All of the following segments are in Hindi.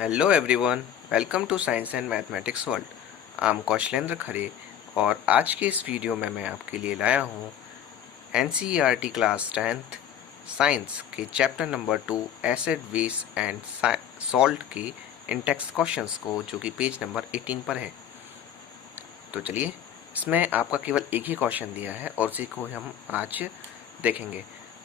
Hello everyone, welcome to science and mathematics world. I am Kaushlendra Khare और आज के इस वीडियो में मैं आपके लिए लाया हूँ एनसीईआरटी क्लास 10th साइंस के chapter number 2 acid base and salt के इंटेक्स क्वेश्चंस को, जो कि पेज नंबर 18 पर है। तो चलिए, इसमें आपका केवल एक ही क्वेश्चन दिया है और उसी को हम आज देखेंगे।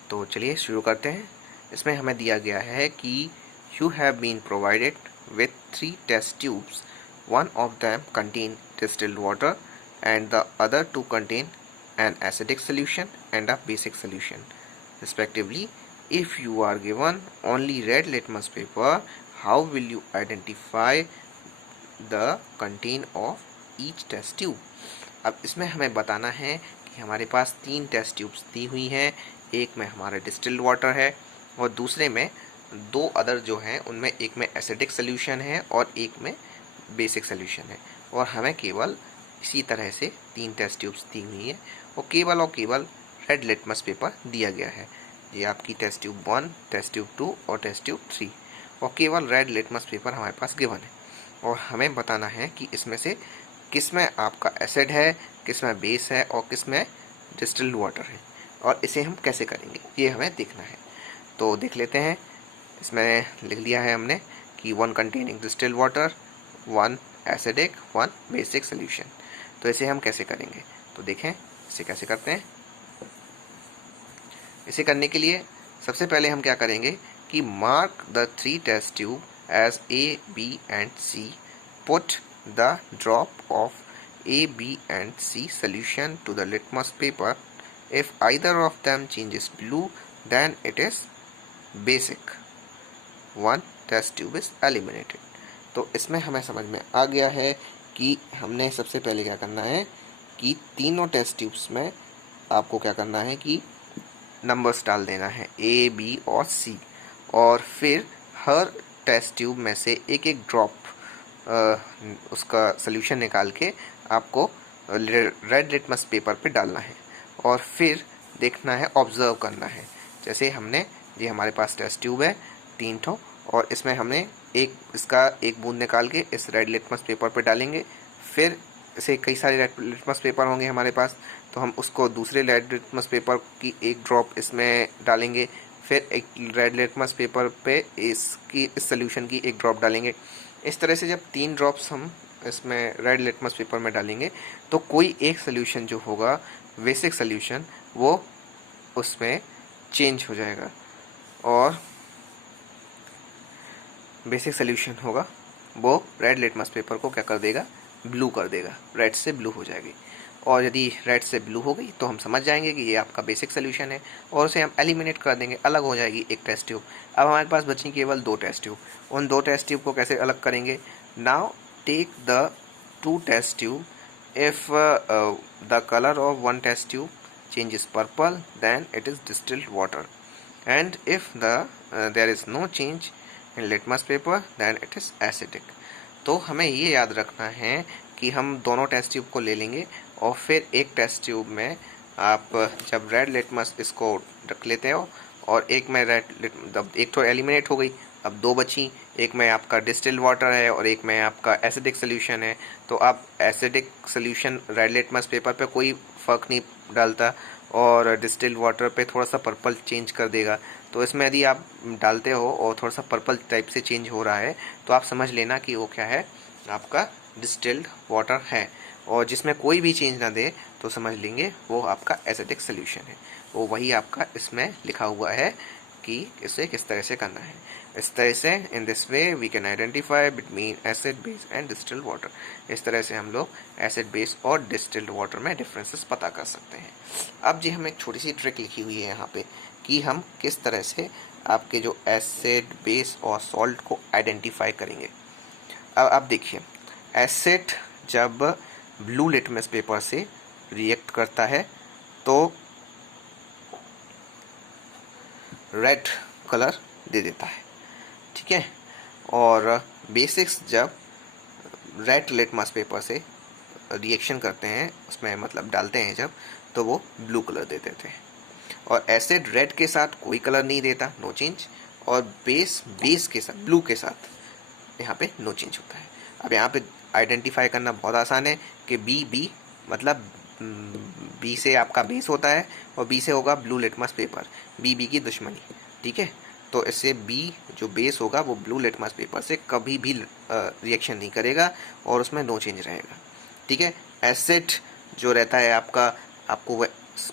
तो चलिए शुरू करते हैं। इसमें हमें दिया गया है कि you have been provided with 3 test tubes. One of them contain distilled water and the other 2 contain an acidic solution and a basic solution, respectively. If you are given only red litmus paper, how will you identify the content of each test tube? अब इसमें हमें बताना है कि हमारे पास 3 टेस्ट ट्यूब्स दी हुई हैं। एक में हमारा डिस्टिल्ड वाटर है और दूसरे में दो अदर जो हैं उनमें एक में एसिडिक सोल्यूशन है और एक में बेसिक सोल्यूशन है। और हमें केवल इसी तरह से 3 टेस्ट ट्यूब्स दी हुई हैं और केवल रेड लिटमस पेपर दिया गया है। ये आपकी टेस्ट ट्यूब 1, टेस्ट ट्यूब 2 और टेस्ट ट्यूब 3, और केवल रेड लिटमस पेपर हमारे पास गिवन है। और हमें बताना है कि इसमें से किस में आपका एसिड है, किस में बेस है और किस में डिस्टिल्ड वाटर है, और इसे हम कैसे करेंगे ये हमें देखना है। तो देख लेते हैं। इसमें लिख लिया है हमने कि 1 containing distilled water, 1 acidic, 1 basic solution. तो इसे हम कैसे करेंगे, तो देखें इसे कैसे करते हैं। इसे करने के लिए सबसे पहले हम क्या करेंगे कि mark the 3 test tube as A, B and C. Put the drop of A, B and C solution to the litmus paper. If either of them changes blue, then it is basic. One test tube is eliminated. तो इसमें हमें समझ में आ गया है कि हमने सबसे पहले क्या करना है कि तीनों टेस्ट ट्यूब्स में आपको क्या करना है कि नंबर्स डाल देना है A, B और C, और फिर हर टेस्ट ट्यूब में से एक एक ड्रॉप उसका सोल्यूशन निकाल के आपको रेड लिटमस पेपर पे डालना है और फिर देखना है, ऑब्जर्व करना है। जैसे हमने, ये हमारे पास टेस्ट ट्यूब है 3 ठो, और इसमें हमने इसका एक बूंद निकाल के इस रेड लिटमस पेपर पे डालेंगे। फिर ऐसे कई सारे रेड लिटमस पेपर होंगे हमारे पास, तो हम उसको दूसरे रेड लिटमस पेपर की एक ड्रॉप इसमें डालेंगे। फिर एक रेड लिटमस पेपर पे इस सोल्यूशन की एक ड्रॉप डालेंगे। इस तरह से जब 3 ड्रॉप्स हम इसमें रेड लिटमस पेपर में डालेंगे तो कोई एक सोल्यूशन जो होगा बेसिक सोल्यूशन, वो उसमें चेंज हो जाएगा और बेसिक सोल्यूशन होगा वो रेड लिटमस पेपर को क्या कर देगा, ब्लू कर देगा, रेड से ब्लू हो जाएगी। और यदि रेड से ब्लू हो गई तो हम समझ जाएंगे कि ये आपका बेसिक सोल्यूशन है और उसे हम एलिमिनेट कर देंगे, अलग हो जाएगी एक टेस्ट ट्यूब। अब हमारे पास बची केवल 2 टेस्ट ट्यूब। उन 2 टेस्ट ट्यूब को कैसे अलग करेंगे। Now take the 2 test tube. If the colour of 1 test tube changes purple, then it is distilled water, and if there is no change in litmus paper, then it is acidic. तो हमें ये याद रखना है कि हम दोनों टेस्ट ट्यूब को ले लेंगे और फिर एक टेस्ट ट्यूब में आप जब रेड लिटमस इसको रख लेते हो और एक में एक तो एलिमिनेट हो गई, अब 2 बची। एक में आपका डिस्टिल्ड वाटर है और एक में आपका एसिडिक सोल्यूशन है। तो आप acidic solution red litmus paper पे कोई फ़र्क नहीं डालता और डिस्टिल्ड वाटर पे थोड़ा सा पर्पल चेंज कर देगा। तो इसमें यदि आप डालते हो और थोड़ा सा पर्पल टाइप से चेंज हो रहा है तो आप समझ लेना कि वो क्या है, आपका डिस्टिल्ड वाटर है। और जिसमें कोई भी चेंज ना दे तो समझ लेंगे वो आपका एसिडिक सोल्यूशन है। वो वही आपका इसमें लिखा हुआ है कि इसे किस तरह से करना है। इस तरह से in this way we can identify between acid base and distilled water. इस तरह से हम लोग एसिड बेस और डिस्टिल्ड वाटर में डिफरेंसेस पता कर सकते हैं। अब जी हम एक छोटी सी ट्रिक लिखी हुई है यहाँ पे कि हम किस तरह से आपके जो एसिड बेस और सॉल्ट को आइडेंटिफाई करेंगे। अब आप देखिए, एसिड जब ब्लू लिटमस पेपर से रिएक्ट करता है तो रेड कलर दे देता है, ठीक है। और बेसिक्स जब रेड लिटमस पेपर से रिएक्शन करते हैं, उसमें मतलब डालते हैं जब, तो वो ब्लू कलर दे देते हैं। और एसिड रेड के साथ कोई कलर नहीं देता, नो चेंज। और बेस के साथ, ब्लू के साथ यहाँ पे नो चेंज होता है। अब यहाँ पे आइडेंटिफाई करना बहुत आसान है कि बी मतलब बी से आपका बेस होता है और बी से होगा ब्लू लिटमस पेपर, बी की दुश्मनी, ठीक है। तो इससे बी जो बेस होगा वो ब्लू लिटमस पेपर से कभी भी रिएक्शन नहीं करेगा और उसमें नो चेंज रहेगा, ठीक है। एसिड जो रहता है आपका, आपको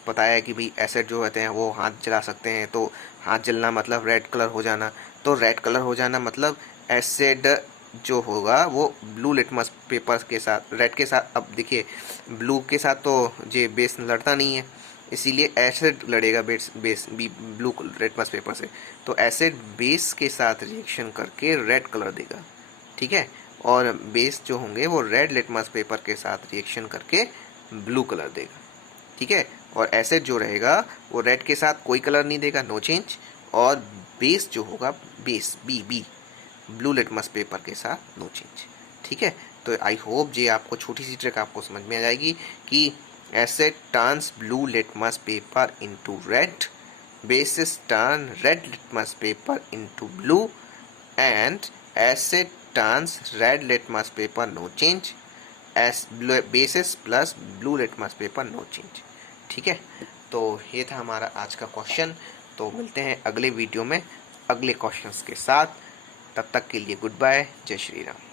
पता है कि भाई एसिड जो रहते हैं वो हाथ जला सकते हैं, तो हाथ जलना मतलब रेड कलर हो जाना, तो रेड कलर हो जाना मतलब एसिड जो होगा वो ब्लू लिटमस पेपर के साथ, रेड के साथ, अब देखिए ब्लू के साथ तो ये बेस लड़ता नहीं है, इसीलिए एसिड लड़ेगा बेस ब्लू लिटमस पेपर से, तो एसिड बेस के साथ रिएक्शन करके रेड कलर देगा, ठीक है। और बेस जो होंगे वो रेड लिटमस पेपर के साथ रिएक्शन करके ब्लू कलर देगा, ठीक है। और एसिड जो रहेगा वो रेड के साथ कोई कलर नहीं देगा, नो चेंज, और बेस जो होगा base B blue litmus paper के साथ नो चेंज, ठीक है। तो आई होप ये आपको छोटी सी ट्रिक आपको समझ में आ जाएगी कि asset turns blue litmus paper into red, bases turn red litmus paper into blue, and acid turns red litmus paper no change, as bases plus blue litmus paper no change, ठीक है। तो ये था हमारा आज का क्वेश्चन। तो मिलते हैं अगले वीडियो में अगले क्वेश्चंस के साथ, तब तक के लिए गुड बाय, जय श्री राम।